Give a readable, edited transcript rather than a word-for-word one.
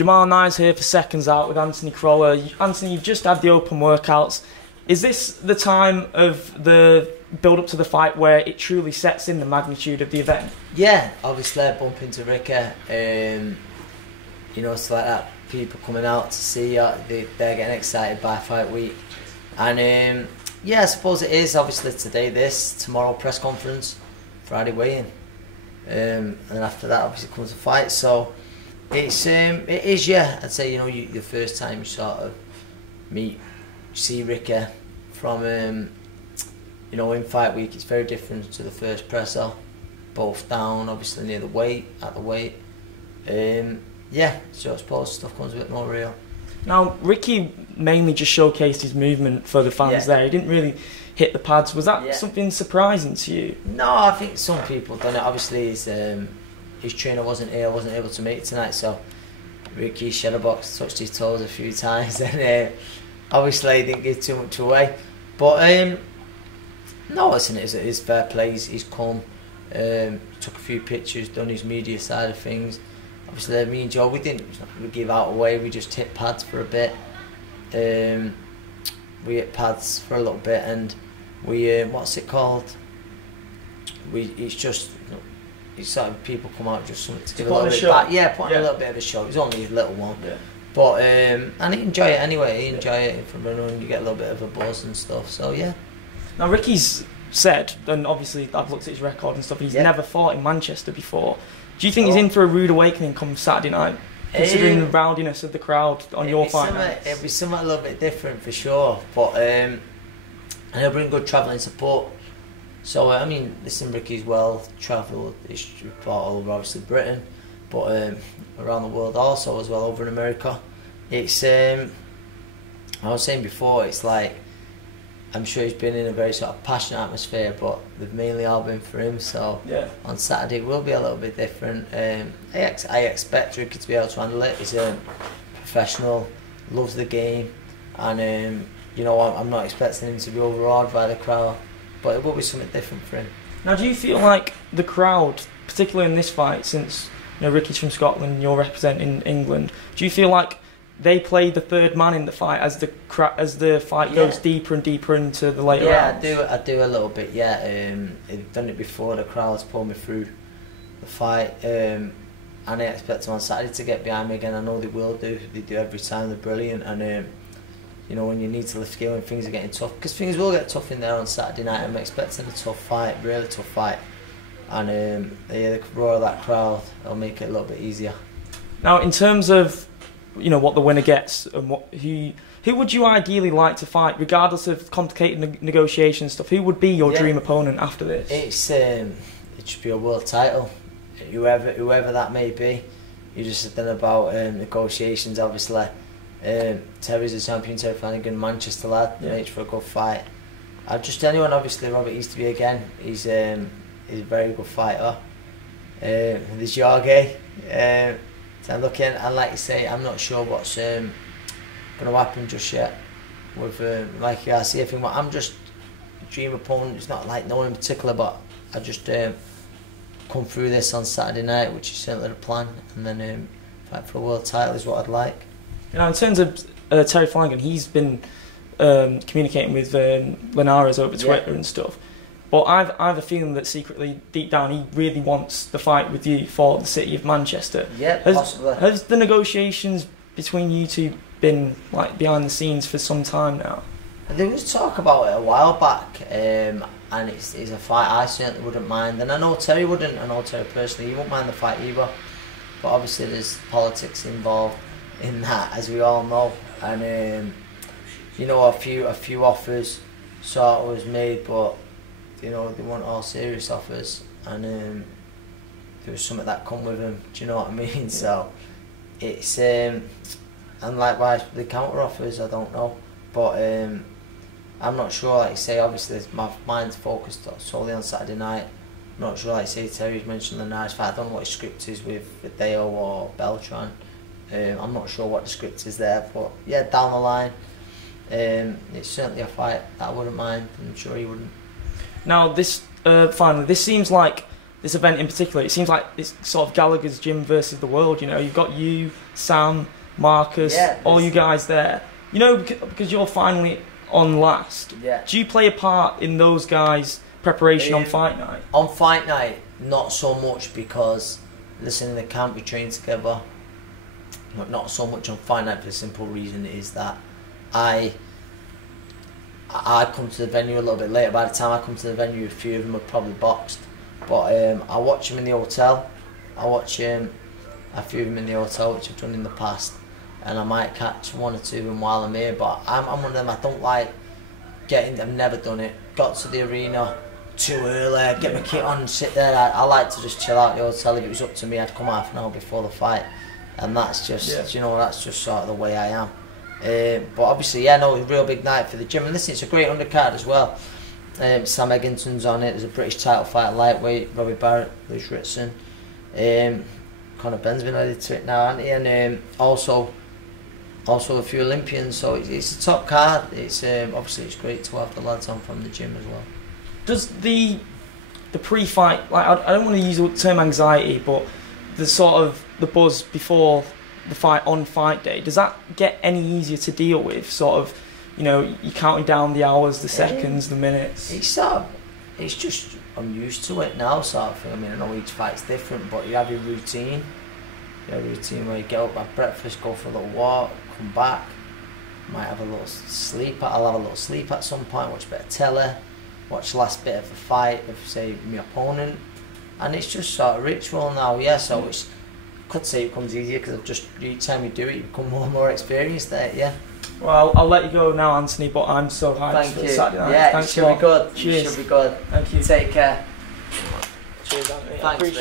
Jamal Nye's here for seconds out with Anthony Crolla. Anthony, you've just had the open workouts. Is this the time of the build-up to the fight where it truly sets in the magnitude of the event? Yeah, obviously I bump into Ricky. You know, it's like that. People coming out to see you, they're getting excited by fight week. And yeah, I suppose it is. Obviously today tomorrow press conference, Friday weigh-in. And then after that obviously comes the fight. So it is, yeah, I'd say, you know, the first time you sort of see Ricky from, you know, in fight week, it's very different to the first presser. Both down, obviously near the weight, at the weight. Yeah, so I suppose stuff comes a bit more real. Now, Ricky mainly just showcased his movement for the fans there. He didn't really hit the pads. Was that something surprising to you? No, I think some people done it. Obviously, his trainer wasn't here, wasn't able to make it tonight, so Ricky shadowbox touched his toes a few times, and obviously he didn't give too much away. But no, listen, it is fair play. He's come, took a few pictures, done his media side of things. Obviously, me and Joe, we didn't give out away. We just hit pads for a bit. We hit pads for a little bit, and we what's it called? It's just, you know, it's sort of people come out just something to give a little bit back. Yeah, putting a little bit of a show. It's only a little one, but and he enjoy it anyway. He enjoy it from running. You get a little bit of a buzz and stuff. So yeah. Now Ricky's said, and obviously I've looked at his record and stuff. He's never fought in Manchester before. Do you think he's in for a rude awakening come Saturday night, considering the rowdiness of the crowd on your fight night? It'll be something a little bit different for sure, but and he'll bring good travelling support. So I mean, listen, Ricky's well travelled. He's fought all over obviously Britain, but around the world also as well, over in America. It's I was saying before, it's like, I'm sure he's been in a very sort of passionate atmosphere, but they've mainly all been for him. So on Saturday it will be a little bit different. I expect Ricky to be able to handle it. He's a professional, loves the game, and you know, I'm not expecting him to be overawed by the crowd, but it will be something different for him. Now, do you feel like the crowd, particularly in this fight, since you know Ricky's from Scotland, you're representing England, do you feel like they play the third man in the fight as the fight goes deeper and deeper into the later rounds? I do a little bit. I've done it before. The crowd's pulled me through the fight, and I expect them on Saturday to get behind me again. I know they will do. They do every time. They're brilliant, and you know, when you need to lift gear when things are getting tough, because things will get tough in there on Saturday night. I'm expecting a tough fight, really tough fight, and the roar of that crowd will make it a little bit easier. Now, in terms of, you know, what the winner gets and who would you ideally like to fight, regardless of complicated negotiation stuff? Who would be your dream opponent after this? It should be a world title, whoever that may be. You just said then about negotiations. Obviously, Terry's a champion. Terry Flanagan, Manchester lad, makes for a good fight. Just anyone. Obviously, Robert Easterby again. He's a very good fighter. There's Jorge. So I'm looking, and like you say, I'm not sure what's going to happen just yet with like Garcia thing. But I'm just a dream opponent. It's not like no one in particular, but I just come through this on Saturday night, which is certainly the plan, and then fight for a world title is what I'd like. You know, in terms of Terry Flanagan, he's been communicating with Linares over Twitter and stuff. But I have a feeling that secretly, deep down, he really wants the fight with you for the city of Manchester. Yeah, possibly. Has the negotiations between you two been like behind the scenes for some time now? There was talk about it a while back, and it's a fight I certainly wouldn't mind. And I know Terry wouldn't. I know Terry personally, he wouldn't mind the fight either. But obviously, there's politics involved in that, as we all know. And you know, a few offers sort of was made, but you know, they weren't all serious offers, and there was something that come with them. Do you know what I mean? So it's and likewise the counter offers, I don't know, but I'm not sure. Like you say, obviously my mind's focused solely on Saturday night. I'm not sure. Like you say, Terry's mentioned the nice fight. I don't know what his script is with Deo or Beltran. I'm not sure what the script is there, but yeah, down the line, it's certainly a fight that I wouldn't mind. I'm sure he wouldn't. Now, finally, this seems like this event in particular, it seems like it's sort of Gallaghers Gym versus the world. You know, you've got you, Sam, Marcus, all you guys there. You know, because you're finally on last. Yeah. Do you play a part in those guys' preparation on fight night? On fight night, not so much, because listen, they can't be trained together. But not so much on fight night, for the simple reason is that I come to the venue a little bit later. By the time I come to the venue, a few of them have probably boxed. But I watch them in the hotel. I watch a few of them in the hotel, which I've done in the past, and I might catch one or two of them while I'm here. But I'm one of them. I don't like getting. I've never done it. Got to the arena too early, get my kit on and sit there. I like to just chill out the hotel. If it was up to me, I'd come half an hour before the fight, and that's just you know, that's just sort of the way I am. But obviously, yeah, no, it's a real big night for the gym. And listen, it's a great undercard as well. Sam Egginton's on it. There's a British title fight lightweight, Robbie Barrett, Lewis Ritson. Conor Benn's been added to it now, hasn't he? And also a few Olympians. So it's a top card. It's obviously it's great to have the lads on from the gym as well. Does the pre-fight, like, I don't want to use the term anxiety, but the sort of the buzz before the fight on fight day, does that get any easier to deal with? Sort of, you know, you're counting down the hours, the seconds, the minutes. It's just, I'm used to it now, sort of thing. I mean, I know each fight's different, but you have your routine. You have a routine where you get up, have breakfast, go for a little walk, come back. Might have a little sleep. I'll have a little sleep at some point, watch a bit of telly, watch the last bit of the fight of, say, my opponent. And it's just sort of ritual now, yeah. So it's, I could say it becomes easier because just each time you do it, you become more and more experienced at it, yeah. Well, I'll let you go now, Anthony, but I'm so hyped for Saturday night. Yeah, thanks it should be good. Cheers. It should be good. Thank you. Take care. Cheers, Anthony. Thanks.